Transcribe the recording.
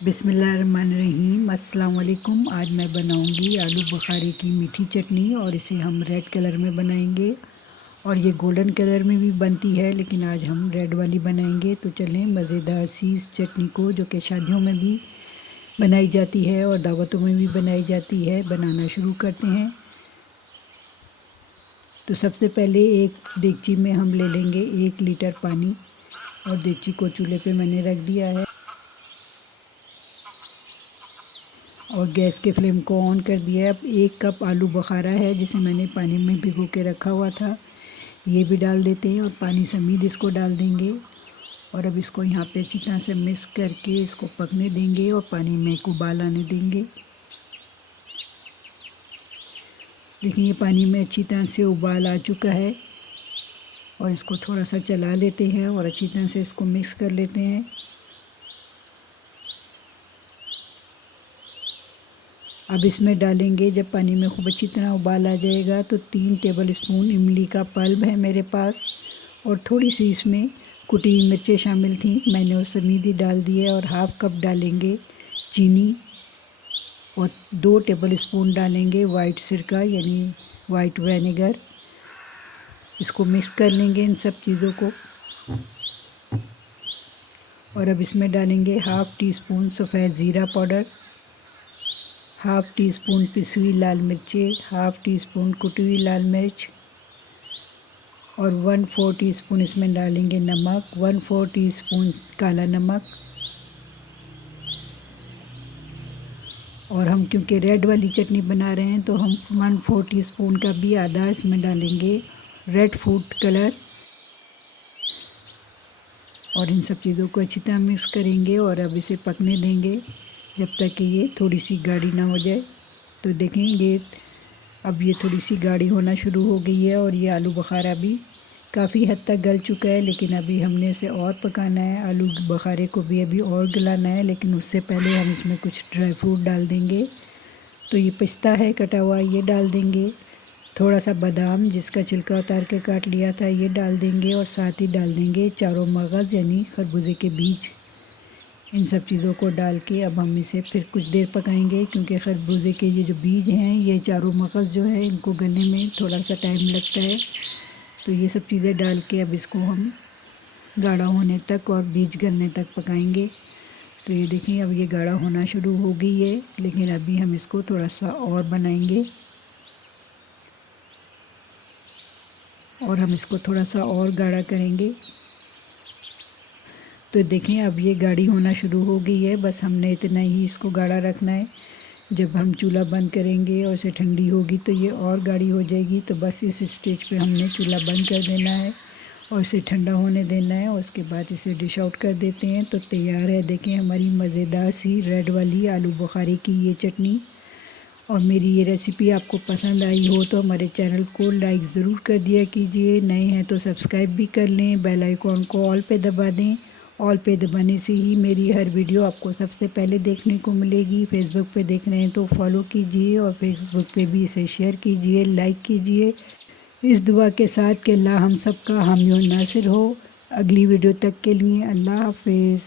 बिस्मिल्लाहिर्रहमानिर्रहीम अस्सलाम वालेकुम। आज मैं बनाऊंगी आलू बुखारे की मीठी चटनी और इसे हम रेड कलर में बनाएंगे और ये गोल्डन कलर में भी बनती है, लेकिन आज हम रेड वाली बनाएंगे। तो चलें मज़ेदार सी इस चटनी को, जो कि शादियों में भी बनाई जाती है और दावतों में भी बनाई जाती है, बनाना शुरू करते हैं। तो सबसे पहले एक देगची में हम ले लेंगे 1 लीटर पानी और देगची को चूल्हे पे मैंने रख दिया है और गैस के फ्लेम को ऑन कर दिया है। अब 1 कप आलू बुखारा है जिसे मैंने पानी में भिगो के रखा हुआ था, ये भी डाल देते हैं और पानी समेत इसको डाल देंगे। और अब इसको यहाँ पे अच्छी तरह से मिक्स करके इसको पकने देंगे और पानी में एक उबाल आने देंगे। देखिए ये पानी में अच्छी तरह से उबाल आ चुका है और इसको थोड़ा सा चला लेते हैं और अच्छी तरह से इसको मिक्स कर लेते हैं। अब इसमें डालेंगे, जब पानी में खूब अच्छी तरह उबाल आ जाएगा तो 3 टेबल स्पून इमली का पल्प है मेरे पास और थोड़ी सी इसमें कुटी मिर्चें शामिल थी, मैंने वो समेत ही डाल दी है। और हाफ़ कप डालेंगे चीनी और 2 टेबल स्पून डालेंगे वाइट सिरका यानी वाइट विनेगर। इसको मिक्स कर लेंगे इन सब चीज़ों को। और अब इसमें डालेंगे हाफ़ टी स्पून सफ़ेद ज़ीरा पाउडर, हाफ़ टी स्पून पिसी हुई लाल मिर्चें, हाफ़ टी स्पून कुटी हुई लाल मिर्च और 1/4 टीस्पून इसमें डालेंगे नमक, 1/4 टीस्पून काला नमक। और हम क्योंकि रेड वाली चटनी बना रहे हैं तो हम 1/4 टीस्पून का भी आधा इसमें डालेंगे रेड फूड कलर। और इन सब चीज़ों को अच्छी तरह मिक्स करेंगे और अब इसे पकने देंगे जब तक कि ये थोड़ी सी गाढ़ी ना हो जाए। तो देखें अब ये थोड़ी सी गाढ़ी होना शुरू हो गई है और ये आलू बुखारा भी काफ़ी हद तक गल चुका है, लेकिन अभी हमने इसे और पकाना है। आलू बुखारे को भी अभी और गलाना है, लेकिन उससे पहले हम इसमें कुछ ड्राई फ्रूट डाल देंगे। तो ये पिस्ता है कटा हुआ, ये डाल देंगे। थोड़ा सा बादाम जिसका छिलका उतार के काट लिया था ये डाल देंगे और साथ ही डाल देंगे चारों मगज़ यानी खरबूजे के बीज। इन सब चीज़ों को डाल के अब हम इसे फिर कुछ देर पकाएंगे, क्योंकि खरबूजे के ये जो बीज हैं, ये चारों मगज़ जो है, इनको गलने में थोड़ा सा टाइम लगता है। तो ये सब चीज़ें डाल के अब इसको हम गाढ़ा होने तक और बीज गलने तक पकाएंगे। तो ये देखिए अब ये गाढ़ा होना शुरू हो गई है, लेकिन अभी हम इसको थोड़ा सा और बनाएंगे और हम इसको थोड़ा सा और गाढ़ा करेंगे। तो देखें अब ये गाढ़ी होना शुरू हो गई है, बस हमने इतना ही इसको गाढ़ा रखना है। जब हम चूल्हा बंद करेंगे और इसे ठंडी होगी तो ये और गाढ़ी हो जाएगी। तो बस इस स्टेज पे हमने चूल्हा बंद कर देना है और इसे ठंडा होने देना है और उसके बाद इसे डिश आउट कर देते हैं। तो तैयार है, देखें हमारी मज़ेदार सी रेड वाली आलू बुखारे की ये चटनी। और मेरी ये रेसिपी आपको पसंद आई हो तो हमारे चैनल को लाइक ज़रूर कर दिया कीजिए, नए हैं तो सब्सक्राइब भी कर लें, बेल आइकॉन को ऑल पे दबा दें। ऑल पे दबाने से ही मेरी हर वीडियो आपको सबसे पहले देखने को मिलेगी। फेसबुक पे देख रहे हैं तो फॉलो कीजिए और फेसबुक पे भी इसे शेयर कीजिए, लाइक कीजिए, इस दुआ के साथ कि अल्लाह हम सब का हामी और नासिर हो। अगली वीडियो तक के लिए अल्लाह हाफिज़।